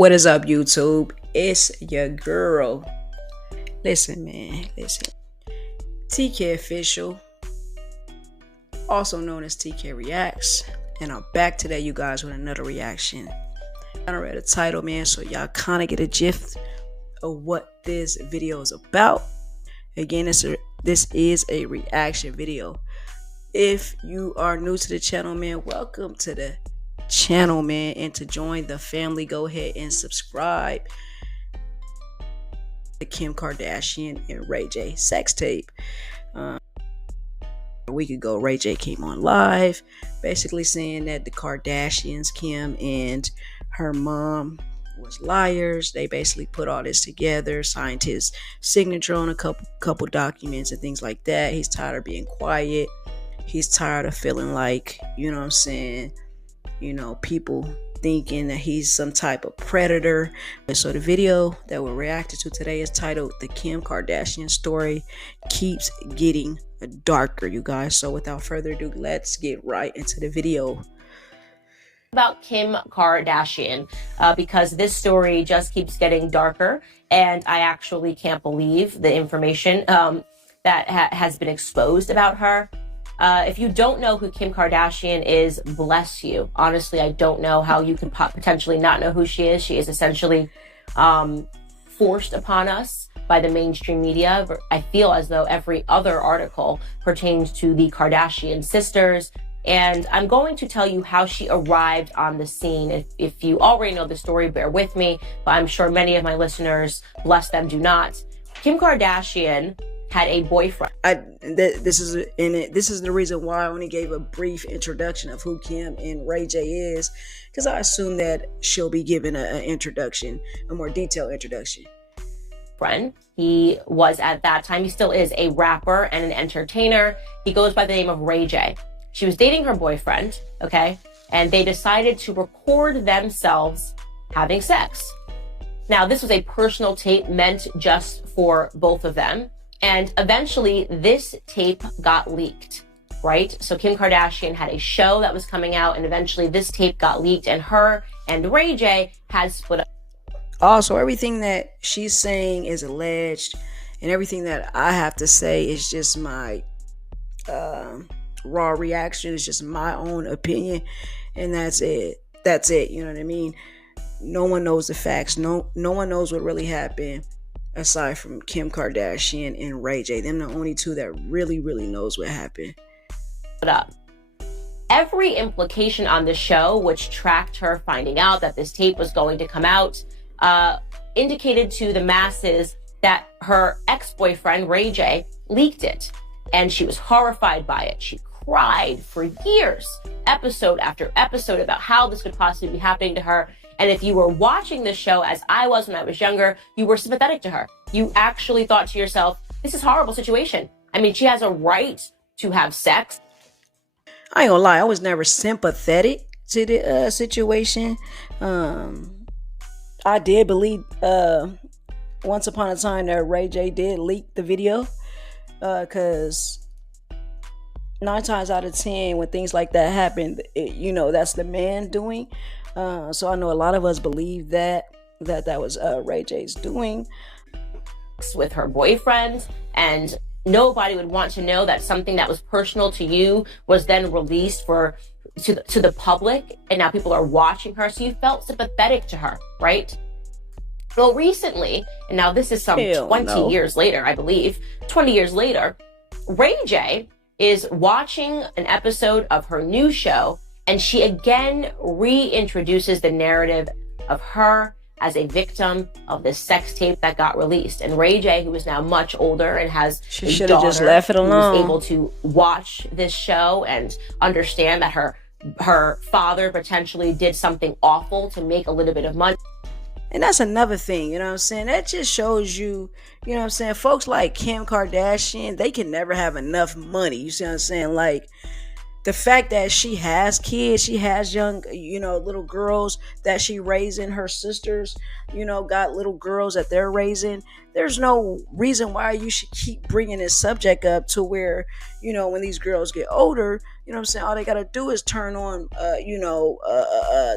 What is up, YouTube? It's your girl. Listen, man, listen. TK Official, also known as TK Reacts, and I'm back today, you guys, with another reaction. I read the title, man, so y'all kind of get a gist of what this video is about. Again, this is a reaction video. If you are new to the channel, man, welcome to the channel, man, and to join the family, go ahead and subscribe. The Kim Kardashian and Rayy J sex tape. A week ago, Rayy J came on live, basically saying that the Kardashians, Kim and her mom, was liars. They basically put all this together, signed his signature on a couple documents and things like that. He's tired of being quiet. He's tired of feeling like, you know what I'm saying, people thinking that he's some type of predator. And so the video that we're reacting to today is titled "The Kim Kardashian Story Keeps Getting Darker," you guys. So without further ado, let's get right into the video. About Kim Kardashian, because this story just keeps getting darker, and I actually can't believe the information that has been exposed about her. If you don't know who Kim Kardashian is, bless you. Honestly, I don't know how you could potentially not know who she is. She is essentially forced upon us by the mainstream media. I feel as though every other article pertains to the Kardashian sisters. And I'm going to tell you how she arrived on the scene. If you already know the story, bear with me, but I'm sure many of my listeners, bless them, do not. Kim Kardashian had a boyfriend. This is the reason why I only gave a brief introduction of who Kim and Rayy J is, because I assume that she'll be given an introduction, a more detailed introduction. Friend. He was, at that time, he still is, a rapper and an entertainer. He goes by the name of Rayy J. She was dating her boyfriend, okay? And they decided to record themselves having sex. Now, this was a personal tape meant just for both of them. And eventually this tape got leaked, right? So Kim Kardashian had a show that was coming out, and eventually this tape got leaked, and her and Rayy J had split up. Also, everything that she's saying is alleged, and everything that I have to say is just my raw reaction. It's just my own opinion, and that's it. You know what I mean? No one knows the facts. No one knows what really happened aside from Kim Kardashian and Rayy J. Them the only two that really knows what happened. Up. Every implication on the show, which tracked her finding out that this tape was going to come out, indicated to the masses that her ex-boyfriend Rayy J leaked it, and she was horrified by it. She cried for years, episode after episode, about how this could possibly be happening to her. And if you were watching this show, as I was when I was younger, you were sympathetic to her. You actually thought to yourself, this is a horrible situation. I mean, she has a right to have sex. I ain't gonna lie, I was never sympathetic to the situation. I did believe once upon a time that Rayy J did leak the video, because 9 times out of 10 when things like that happen, that's the man doing. So I know a lot of us believe that was Rayy J's doing with her boyfriend, and nobody would want to know that something that was personal to you was then released to the public, and now people are watching her, so you felt sympathetic to her, right? Well, recently, and now this is some 20 years later, I believe, 20 years later, Rayy J is watching an episode of her new show, and she again reintroduces the narrative of her as a victim of this sex tape that got released. And Rayy J, who is now much older and has she should have just left it alone, was able to watch this show and understand that her father potentially did something awful to make a little bit of money. And that's another thing, you know what I'm saying? That just shows you, you know what I'm saying? Folks like Kim Kardashian, they can never have enough money. You see what I'm saying? Like, the fact that she has kids, she has young, little girls that she raising, her sisters, got little girls that they're raising. There's no reason why you should keep bringing this subject up to where, when these girls get older, you know what I'm saying, all they got to do is turn on,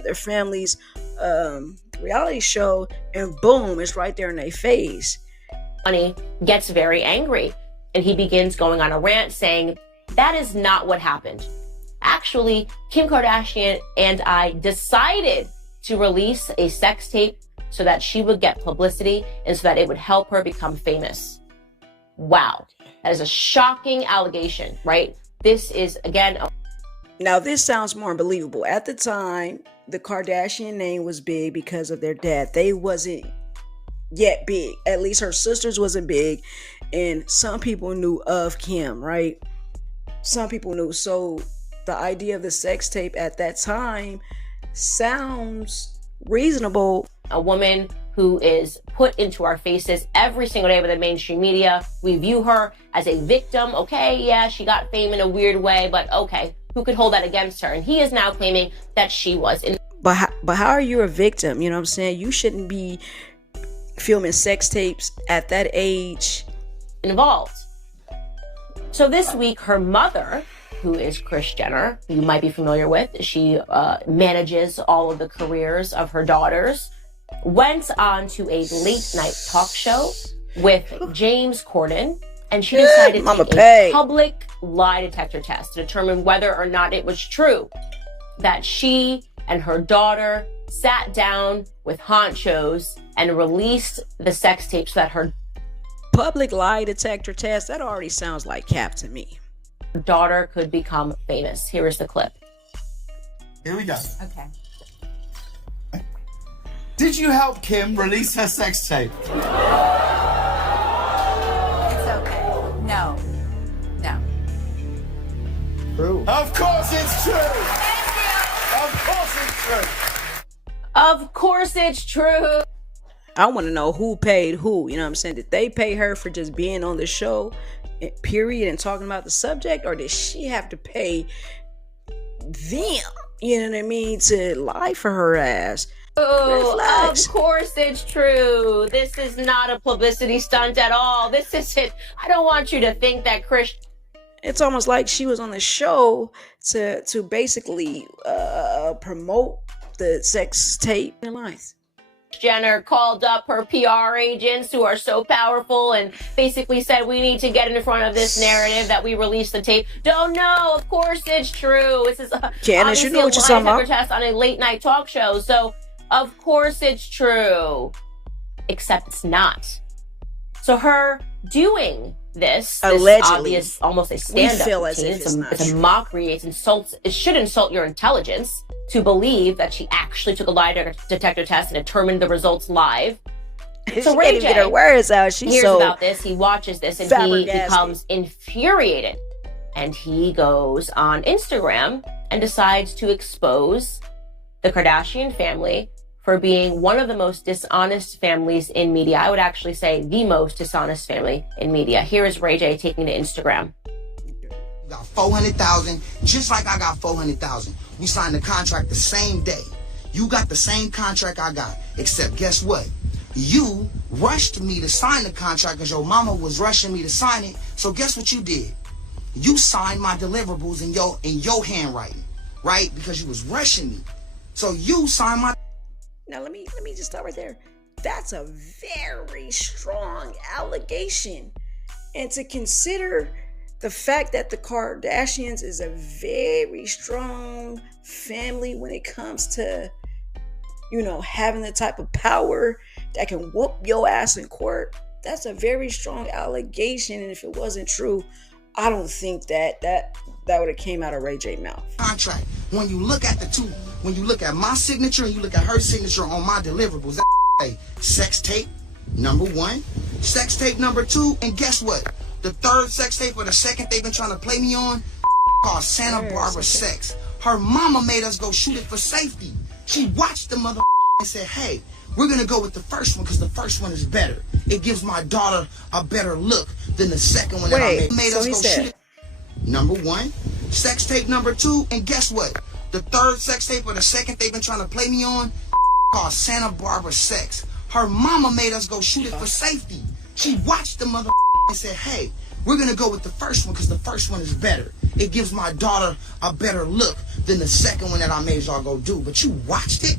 their family's reality show, and boom, it's right there in their face. Money gets very angry, and he begins going on a rant saying, that is not what happened. Actually, Kim Kardashian and I decided to release a sex tape so that she would get publicity and so that it would help her become famous. Wow. That is a shocking allegation, right? This is, again... Now, this sounds more believable. At the time, the Kardashian name was big because of their dad. They wasn't yet big. At least her sisters wasn't big. And some people knew of Kim, right? Some people knew. So the idea of the sex tape at that time sounds reasonable. A woman who is put into our faces every single day by the mainstream media. We view her as a victim. Okay, yeah, she got fame in a weird way, but okay, who could hold that against her? And he is now claiming that she was. But how are you a victim? You know what I'm saying? You shouldn't be filming sex tapes at that age. Involved. So this week, her mother, who is Kris Jenner, you might be familiar with, she manages all of the careers of her daughters, went on to a late night talk show with James Corden, and she decided to take a public lie detector test to determine whether or not it was true that she and her daughter sat down with honchos and released the sex tapes that her public lie detector test. That already sounds like cap to me. Daughter could become famous. Here is the clip. Here we go. Okay. Did you help Kim release her sex tape? It's okay. No. No. True. Of course it's true. Of course it's true. Of course it's true. I want to know who paid who. You know what I'm saying? Did they pay her for just being on the show, period, and talking about the subject? Or did she have to pay them, you know what I mean, to lie for her ass? Oh, of course it's true. This is not a publicity stunt at all. This isn't. I don't want you to think that Kris. It's almost like she was on the show to basically promote the sex tape in life. Jenner called up her PR agents who are so powerful and basically said, we need to get in front of this narrative that we released the tape. Don't know. Of course it's true. This is Candace, you know what you're talking about. Test on a late night talk show. So of course it's true, except it's not. So her doing this allegedly, obvious, almost a stand-up routine, it's a mockery. It should insult your intelligence to believe that she actually took a lie detector test and determined the results live. So Rayy J get her words out. She's hears so about this. He watches this and he becomes infuriated. And he goes on Instagram and decides to expose the Kardashian family for being one of the most dishonest families in media. I would actually say the most dishonest family in media. Here is Rayy J taking to Instagram. Got 400,000, just like I got 400,000. We signed the contract the same day. You got the same contract I got, except guess what? You rushed me to sign the contract because your mama was rushing me to sign it. So guess what you did? You signed my deliverables in your handwriting, right? Because you was rushing me. So you signed my. Now let me just stop right there. That's a very strong allegation, and to consider the fact that the Kardashians is a very strong family when it comes to, you know, having the type of power that can whoop your ass in court. That's a very strong allegation, and if it wasn't true, I don't think that would have came out of Rayy J mouth. Contract. When you look at the two, when you look at my signature and you look at her signature on my deliverables, that sex tape number 1, sex tape number 2, and guess what? The third sex tape or the second they've been trying to play me on called Santa Barbara Sex. Her mama made us go shoot it for safety. She watched the mother and said, hey, we're going to go with the first one because the first one is better. It gives my daughter a better look than the second one that I made us go shoot it. Number 1, sex tape number 2, and guess what? The third sex tape or the second they've been trying to play me on called Santa Barbara Sex. Her mama made us go shoot it for safety. She watched the mother and said, hey, we're going to go with the first one because the first one is better. It gives my daughter a better look than the second one that I made y'all go do. But you watched it